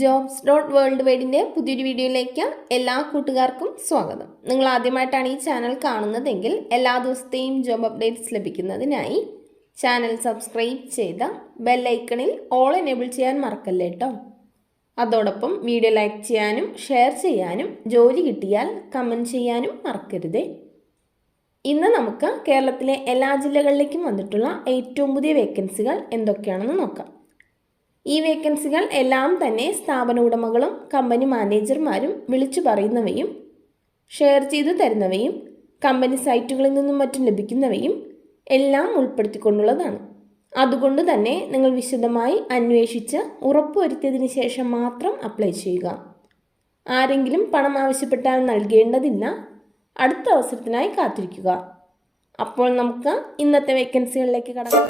JOBS.WORLDWIDE പുതിയൊരു വീഡിയോയിലേക്ക് എല്ലാ കൂട്ടുകാർക്കും സ്വാഗതം. നിങ്ങൾ ആദ്യമായിട്ടാണ് ഈ ചാനൽ കാണുന്നതെങ്കിൽ എല്ലാ ദിവസത്തെയും ജോബ് അപ്ഡേറ്റ്സ് ലഭിക്കുന്നതിനായി ചാനൽ സബ്സ്ക്രൈബ് ചെയ്ത ബെൽ ഐക്കണിൽ ഓൾ എനേബിൾ ചെയ്യാൻ മറക്കല്ലേ കേട്ടോ. അതോടൊപ്പം വീഡിയോ ലൈക്ക് ചെയ്യാനും ഷെയർ ചെയ്യാനും ജോലി കിട്ടിയാൽ കമൻറ്റ് ചെയ്യാനും മറക്കരുതേ. ഇന്ന് നമുക്ക് കേരളത്തിലെ എല്ലാ ജില്ലകളിലേക്കും വന്നിട്ടുള്ള ഏറ്റവും പുതിയ വേക്കൻസികൾ എന്തൊക്കെയാണെന്ന് നോക്കാം. ഈ വേക്കൻസികൾ എല്ലാം തന്നെ സ്ഥാപന ഉടമകളും കമ്പനി മാനേജർമാരും വിളിച്ചു പറയുന്നവയും ഷെയർ ചെയ്തു തരുന്നവയും കമ്പനി സൈറ്റുകളിൽ നിന്നും മറ്റും ലഭിക്കുന്നവയും എല്ലാം ഉൾപ്പെടുത്തിക്കൊണ്ടുള്ളതാണ്. അതുകൊണ്ട് തന്നെ നിങ്ങൾ വിശദമായി അന്വേഷിച്ച് ഉറപ്പുവരുത്തിയതിന് ശേഷം മാത്രം അപ്ലൈ ചെയ്യുക. ആരെങ്കിലും പണം ആവശ്യപ്പെട്ടാൽ നൽകേണ്ടതില്ല. അടുത്ത അവസരത്തിനായി കാത്തിരിക്കുക. അപ്പോൾ നമുക്ക് ഇന്നത്തെ വേക്കൻസികളിലേക്ക് കടക്കാം.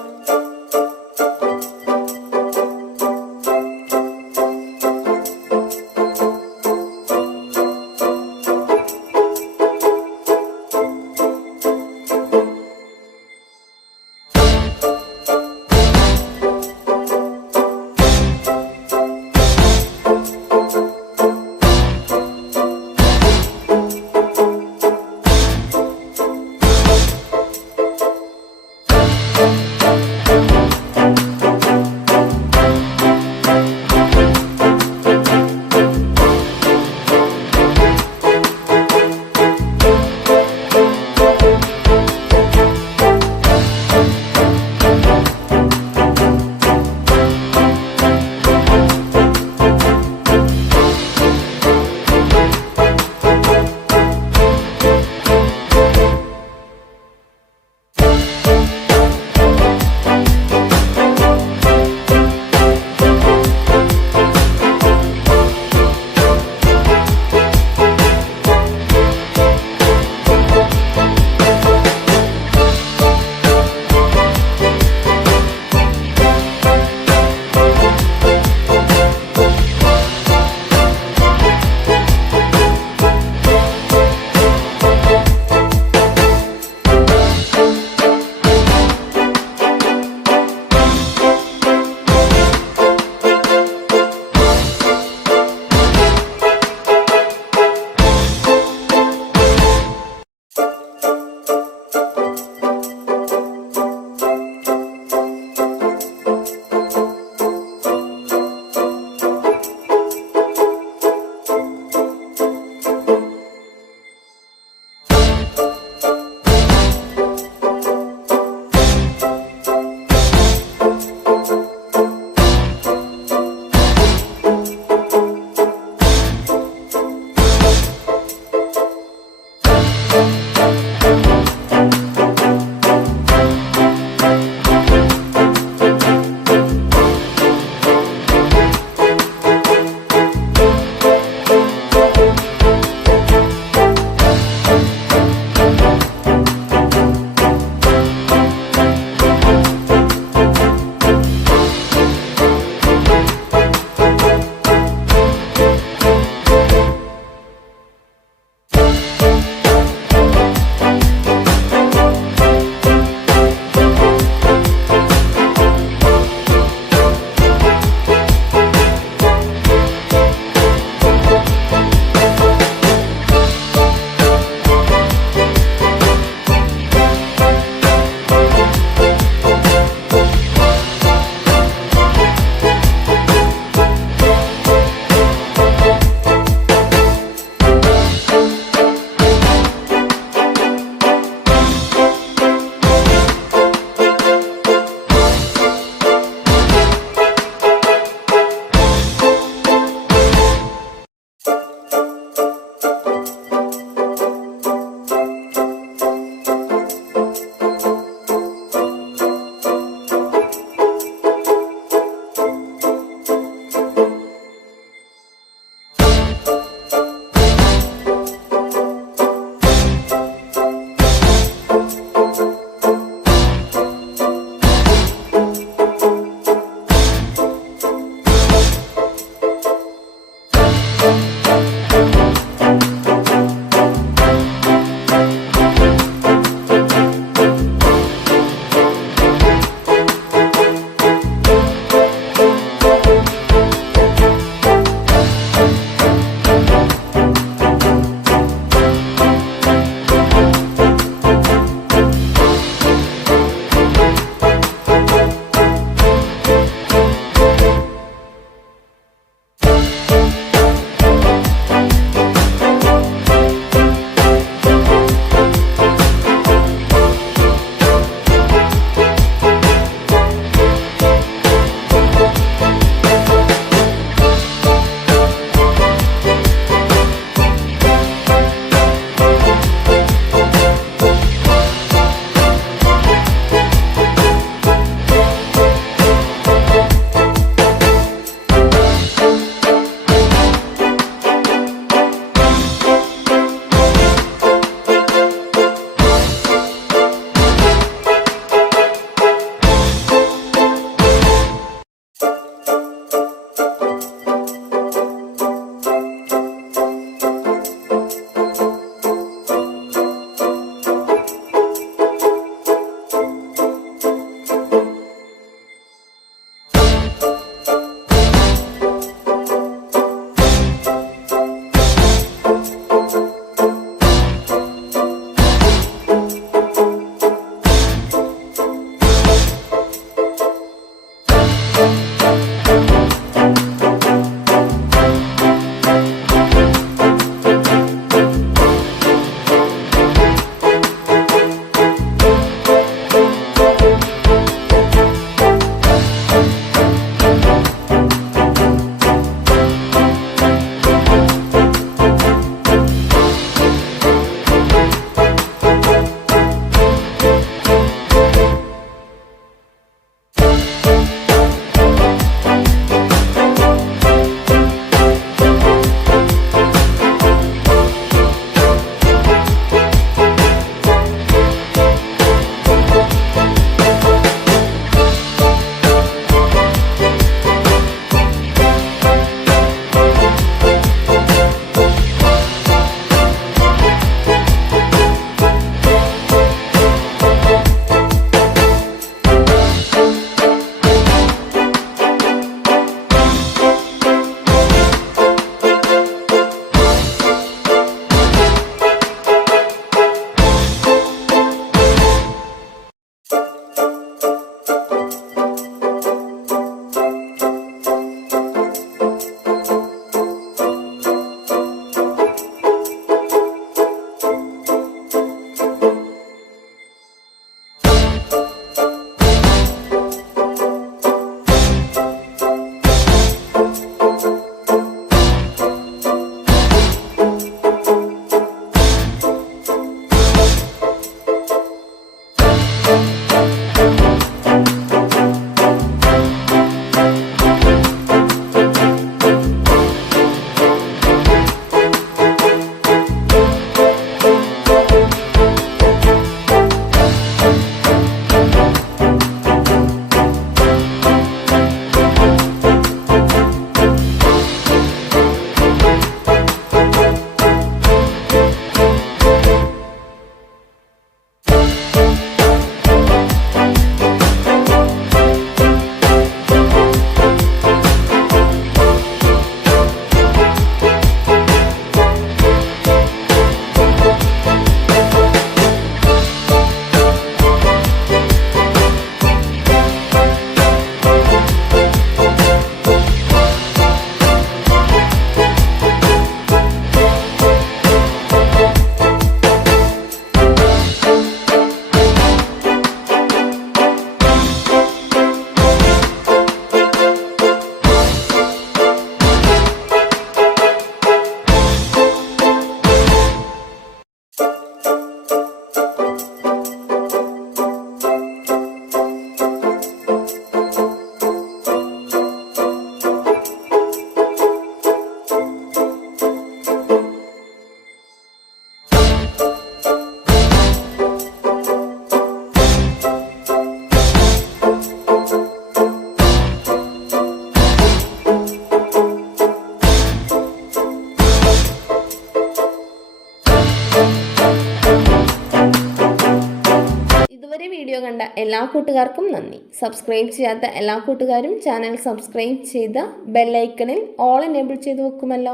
എല്ലാ കൂട്ടുകാർക്കും നന്ദി. സബ്സ്ക്രൈബ് ചെയ്യാത്ത എല്ലാ കൂട്ടുകാരും ചാനൽ സബ്സ്ക്രൈബ് ചെയ്ത് ബെല്ലൈക്കണിൽ ഓൾ എനേബിൾ ചെയ്ത് വെക്കുമല്ലോ.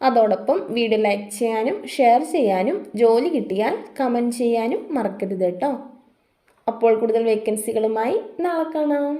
അതോടൊപ്പം വീഡിയോ ലൈക്ക് ചെയ്യാനും ഷെയർ ചെയ്യാനും ജോലി കിട്ടിയാൽ കമൻറ്റ് ചെയ്യാനും മറക്കരുത് കേട്ടോ. അപ്പോൾ കൂടുതൽ വേക്കൻസികളുമായി നാളെ കാണാം.